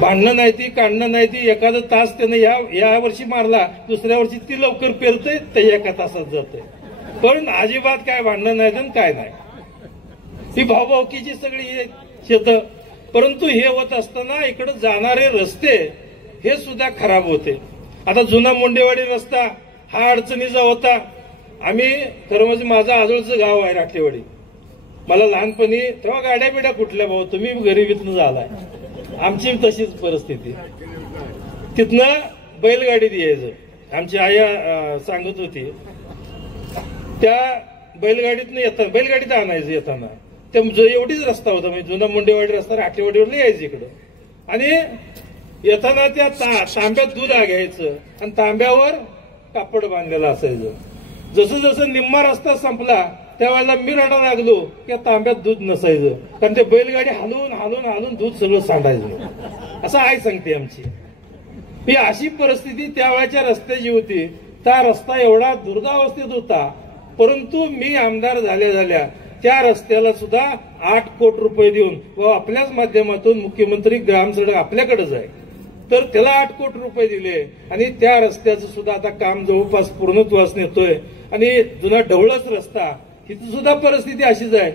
भांडणं नाही ती, काढणं नाही ती. एखादा तास त्यानं या वर्षी मारला, दुसऱ्या वर्षी ती लवकर पेरते, ते एका तासात जाते. पण अजिबात काय भांडणं नाही आणि काय नाही. ही भाऊभावकीची सगळी शेतं. परंतु हे होत असताना इकडे जाणारे रस्ते हे सुद्धा खराब होते. आता जुना मुंडेवाडी रस्ता हा अडचणीचा होता. आम्ही खरं म्हणजे माझं आजोळचं गाव आहे राठेवाडी. मला लहानपणी तेव्हा गाड्या बिड्या कुठल्या भाऊ, तुम्ही गरिबीतनं झालाय, आमची तशीच परिस्थिती. तिथनं बैलगाडीत यायचं. आमची आई सांगत होती त्या बैलगाडीत आणायचं येताना. त्या एवढीच रस्ता होता, म्हणजे जुना मुंडेवाडी रस्ता राठेवाडीवर यायचं इकडं. आणि येताना त्या तांब्यात दूध घ्यायचं आणि तांब्यावर कापड बांधलेलं असायचं. जसं जसं निम्मा रस्ता संपला त्यावेळेला मी रडायला लागलो की तांब्यात दूध नसायचं, कारण ते बैलगाडी हलवून हलवून हलवून दूध सगळं सांडायचं. असं आई सांगते आमची. ही अशी परिस्थिती त्यावेळेच्या रस्त्याची होती. त्या रस्ता एवढा दुर्गावस्थेत होता. परंतु मी आमदार झाल्या त्या रस्त्याला सुद्धा 8 कोटी रुपये देऊन व आपल्याच माध्यमातून मुख्यमंत्री ग्रामसडक आपल्याकडेच आहे तर त्याला 8 कोटी रुपये दिले आणि त्या रस्त्याचं सुद्धा आता काम जवळपास पूर्णत्वास नेतोय. आणि जुना ढवळच रस्ता तिथे सुद्धा परिस्थिती अशीच आहे.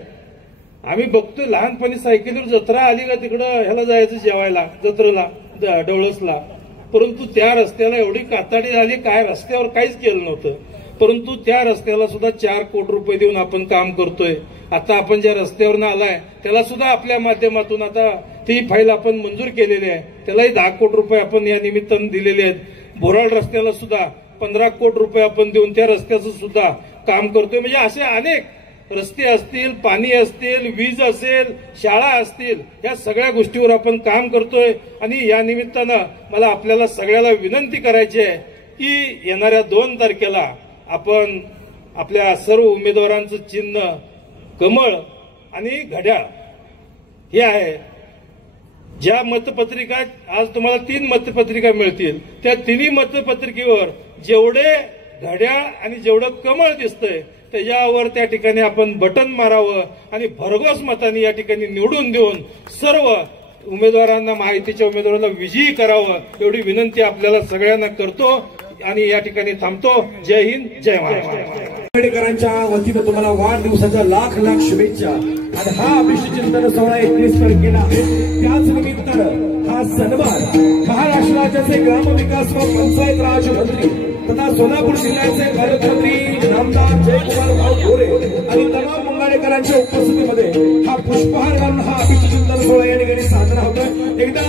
आम्ही बघतोय लहानपणी सायकलीवर जत्रा आली का तिकडं ह्याला जायचं जेवायला जत्रेला डवळसला. परंतु त्या रस्त्याला एवढी काताडी झाली, काय रस्त्यावर काहीच केलं नव्हतं. परंतु त्या रस्त्याला सुद्धा 4 कोटी रुपये देऊन आपण काम करतोय. आता आपण ज्या रस्त्यावर आलाय त्याला सुद्धा आपल्या माध्यमातून आता ती फाईल आपण मंजूर केलेली आहे. त्यालाही 10 कोटी रुपये आपण या निमित्तानं दिलेले आहेत. बोराड रस्त्याला सुद्धा 15 कोटी रुपये आपण देऊन त्या रस्त्याचं सुद्धा काम करतोय. म्हणजे असे अनेक रस्ते असतील, पाणी असतील, वीज असेल, शाळा असतील, या सगळ्या गोष्टीवर आपण काम करतोय. आणि या निमित्तानं मला आपल्याला सगळ्याला विनंती करायची आहे की येणाऱ्या 2 तारखेला आपण आपल्या सर्व उमेदवारांचं चिन्ह कमळ आणि घड्याळ हे आहे. ज्या मतपत्रिका आज तुम्हाला 3 मतपत्रिका मिळतील त्या 3 मतपत्रिकेवर जेवढे घड्याळ आणि जेवढं कमळ दिसतंय त्याच्यावर त्या ठिकाणी आपण बटन मारावं आणि भरघोस मतांनी या ठिकाणी निवडून देऊन सर्व उमेदवारांना, महायुतीच्या उमेदवारांना विजयी करावं एवढी विनंती आपल्याला सगळ्यांना करतो आणि या ठिकाणी थांबतो. जय हिंद, जय महाराष्ट्र. आंबेडकरांच्या वतीनं तुम्हाला वाढदिवसाच्या लाख लाख शुभेच्छा. आणि हा अभिषेचिंतन सोहळा 31 तारखेला त्याच निमित्तानं हा सन्मान महाराष्ट्र राज्याचे ग्रामविकास व पंचायत राज मंत्री तथा सोलापूर जिल्ह्याचे पालकमंत्री नामदार जयकुमार गोरे आणि तमाम मंगळेकरांच्या उपस्थितीमध्ये हा पुष्पहार घालून हा अभिषेचिंतन सोहळा या ठिकाणी साजरा होतोय. एकदा